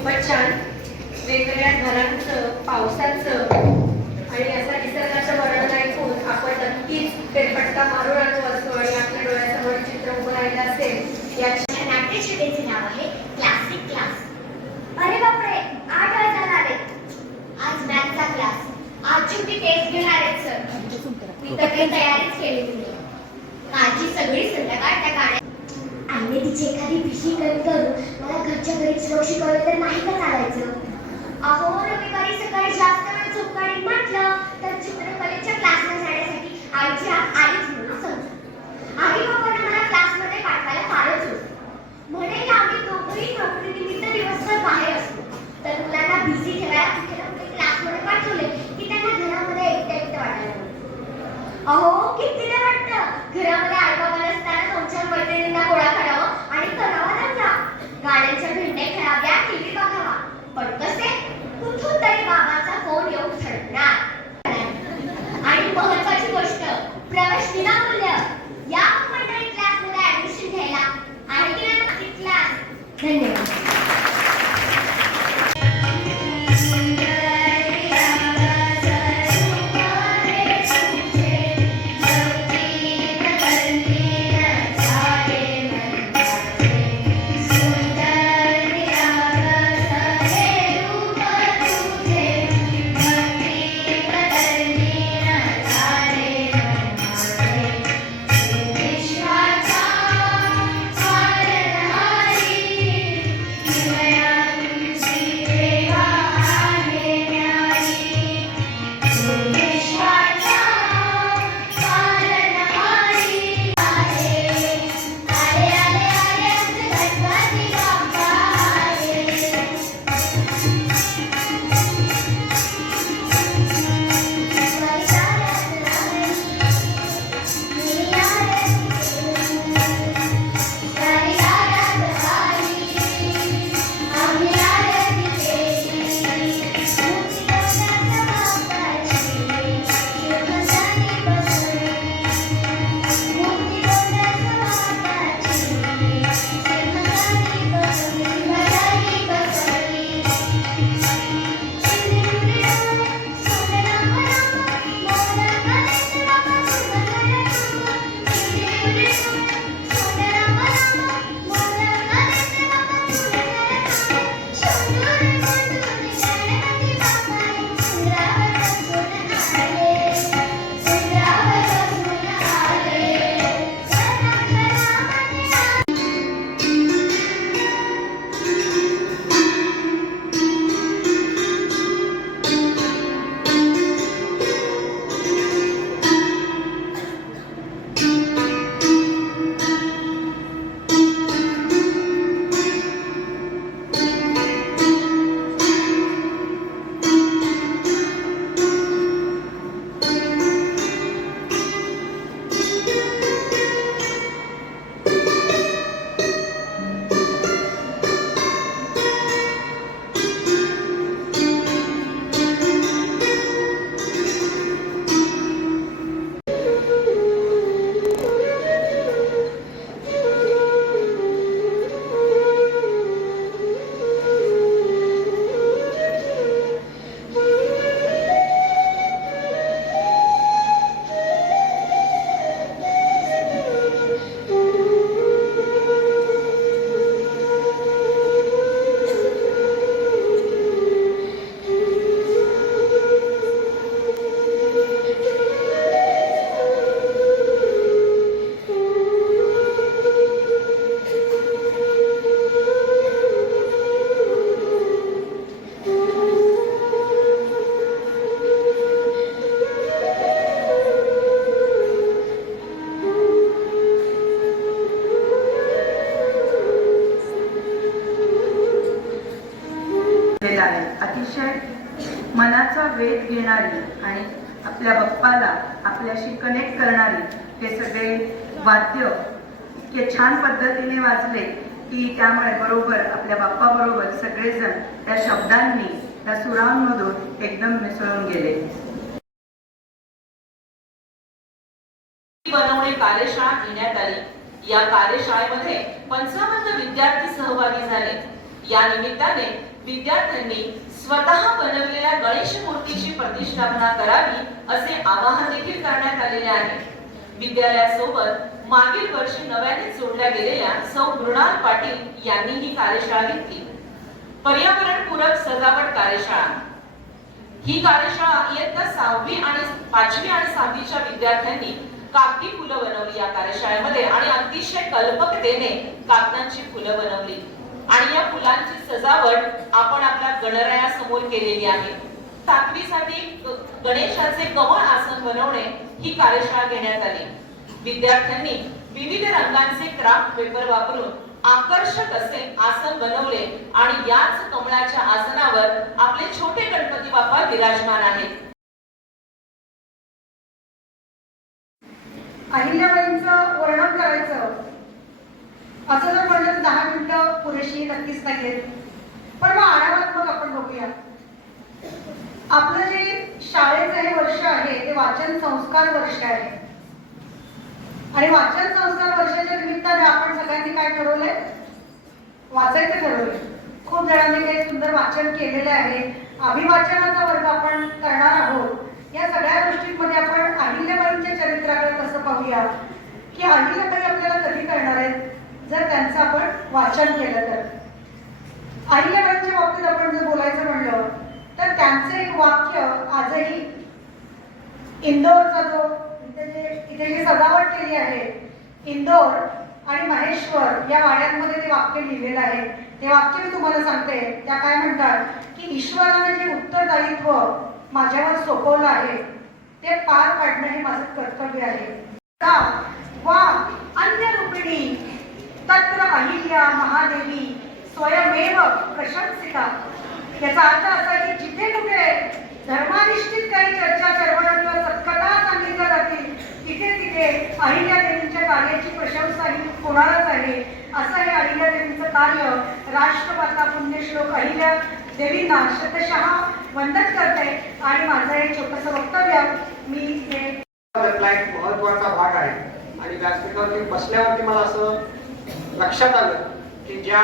खूपच छान. वेगवेगळ्या घरांचं पावसाचं आणि असं निसर्गाचं वर्णन ऐकून आपण नक्कीच फेरपट्टा मारून आणू असतो आणि आपल्या डोळ्यासमोर चित्र उभं राहिलं असेल याची नाट्यशाळेचे नाव आहे क्लासिक क्लास अरे बापरे आठ वाजणार आहे आज मॅथचा क्लास आज छोटी टेस्ट घेणार आहेत सर मी तर काही तयारीच केली नाही. माझी सगळी संध्याकाळ त्या गाड्या आईने तिची एखादी पिशवी करून आपल्या घरच्या घरी सुरक्षित कळलं तर नाही का चालायचं? अहो रविवारी सकाळी जास्त वेळ झोप म्हटलं तर चित्रकलेच्या क्लासला जाण्यासाठी आईची हात आलीच म्हणून समजा आई बाबांना मला क्लासमध्ये पाठवायला फारच होत. म्हणे आम्ही दोघंही नोकरी निमित्त दिवसभर बाहेर असतो. तर मुलांना बिझी ठेवायला कुठे ना कुठे क्लासमध्ये पाठवले की त्यांना घरामध्ये एकट्या एकटं वाटायला अहो किती वाटतं? वेध घेणारी आणि आपल्या बाप्पाला आपल्याशी कनेक्ट करणारी हे सगळे वाद्य इतके छान पद्धतीने वाचले की त्यामुळे बरोबर आपल्या बाप्पाबरोबर सगळेजण त्या शब्दांनी त्या सुरांमधून एकदम मिसळून गेले. बनवणे कार्यशाळा घेण्यात आली. या कार्यशाळेमध्ये पंचावन्न विद्यार्थी सहभागी झाले. या निमित्ताने विद्यार्थ्यांनी स्वतः बनवलेल्या गणेश मूर्तीची प्रतिष्ठापना करावी असे आवाहन देखील करण्यात आलेले आहे. विद्यालयासोबत मागील वर्षी नव्याने जोडल्या गेलेल्या सौ मृणाल पाटील यांनी ही कार्यशाळा घेतली. पर्यावरणपूरक सजावट कार्यशाळा. ही कार्यशाळा इयत्ता सहावी आणि पाचवी आणि सहावीच्या विद्यार्थ्यांनी कागदी फुलं बनवली या कार्यशाळेमध्ये आणि अतिशय कल्पकतेने कागदांची फुलं बनवली. आणि या फुलांची सजावट आपण आपल्या गणरायासमोर केलेली आहे. सातवीसाठी गणेशाचे कमळ आसन बनवणे ही कार्यशाळा घेण्यात आली. विद्यार्थ्यांनी विविध रंगांचे क्राफ्ट पेपर वापरून आकर्षक असे आसन बनवले आणि याच कमळाच्या आसनावर आपले छोटे गणपती बाप्पा विराजमान आहेत. अहिल्याबाईंचं वर्णन करायचं. असं जर म्हणलं तर दहा मिनिटं पुरेशी नक्कीच नाही पण मग आढावात्मक आपण बघूया. आपलं जे शाळेचं हे वर्ष आहे ते वाचन संस्कार वर्ष आहे. आणि वाचन संस्कार वर्षाच्या निमित्ताने आपण सगळ्यांनी काय ठरवलंय? वाचायचं ठरवलंय. खूप जणांनी काही सुंदर वाचन केलेलं आहे. अभिवाचनाचा वर्ग आपण करणार आहोत. या सगळ्या गोष्टींमध्ये आपण अहिल्याबाईंच्या चरित्राकडे कसं पाहूया? की अहिल्याबाई आपल्याला कधी करणार आहेत? जर त्यांचं आपण वाचन केलं तर. अहिल्याबाईंच्या बाबतीत आपण जर बोलायचं म्हणलं तर त्यांचं एक वाक्य आजही इंदोरचा जो इथे जे इथे जी सजावट केली आहे इंदोर आणि महेश्वर या वाड्यांमध्ये ते वाक्य लिहिलेलं आहे. ते वाक्य मी तुम्हाला सांगते. त्या काय म्हणतात? की ईश्वराने जे उत्तरदायित्व माझ्यावर सोपवलं आहे ते पार पाडणं हे माझं कर्तव्य आहे. का स्वयमेव प्रशंसिता. याचा अर्थ असा की जिथे कुठे धर्माधिष्ठित काही चर्चा चळवळ सत्कता सांगितल्या जातील तिथे तिथे अहिल्या देवींच्या कार्याची प्रशंसा ही होणारच आहे. असं हे अहिल्या देवींचं कार्य राष्ट्रमाता पुण्यश्लोक अहिल्या देवींना शतशः वंदन करते. आणि माझं हे छोटंसं वक्तव्य मी हे एक महत्त्वाचा भाग आहे. आणि व्यासपीठावरती बसल्यावरती मला असं लक्षात आलं की ज्या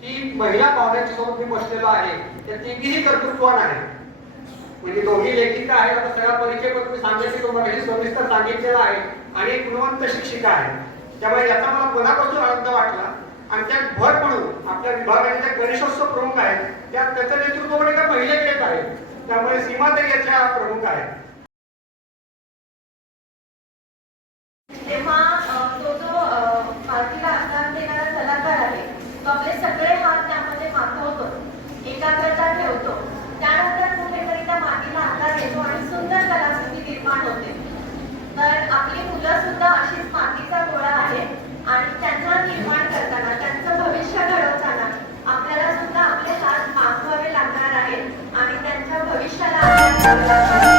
ती महिला पाहुण्यांच्या सोबत मी बसलेलो आहे. त्या तिघीही कर्तृत्वान आहे म्हणजे दोघी लेखिका आहेत. आता सगळा परिचय पण मी सांगायचे तुम्हाला हे सविस्तर सांगितलेला आहे आणि एक गुणवंत शिक्षिका आहे. त्यामुळे याचा मला मनापासून आनंद वाटला. आणि त्यात भर म्हणून आपल्या विभागाने ज्या गणेशोत्सव प्रमुख आहेत त्या त्याचं नेतृत्व पण एका घेत आहे त्यामुळे सीमाताई याच्या प्रमुख आहेत तेव्हा अ, तो जो अ, मातीला आकार देणारा कलाकार आहे तो आपले सगळे हात त्यामध्ये माखवतो एकाग्रता ठेवतो त्यानंतर कुठेतरी त्या मातीला आकार देतो आणि सुंदर कलाकृती निर्माण होते तर आपली मुलं सुद्धा अशीच मातीचा गोळा आहे आणि त्यांना निर्माण करताना त्यांचं भविष्य घडवताना आपल्याला सुद्धा आपले हात माखवावे लागणार आहेत आणि त्यांच्या भविष्याला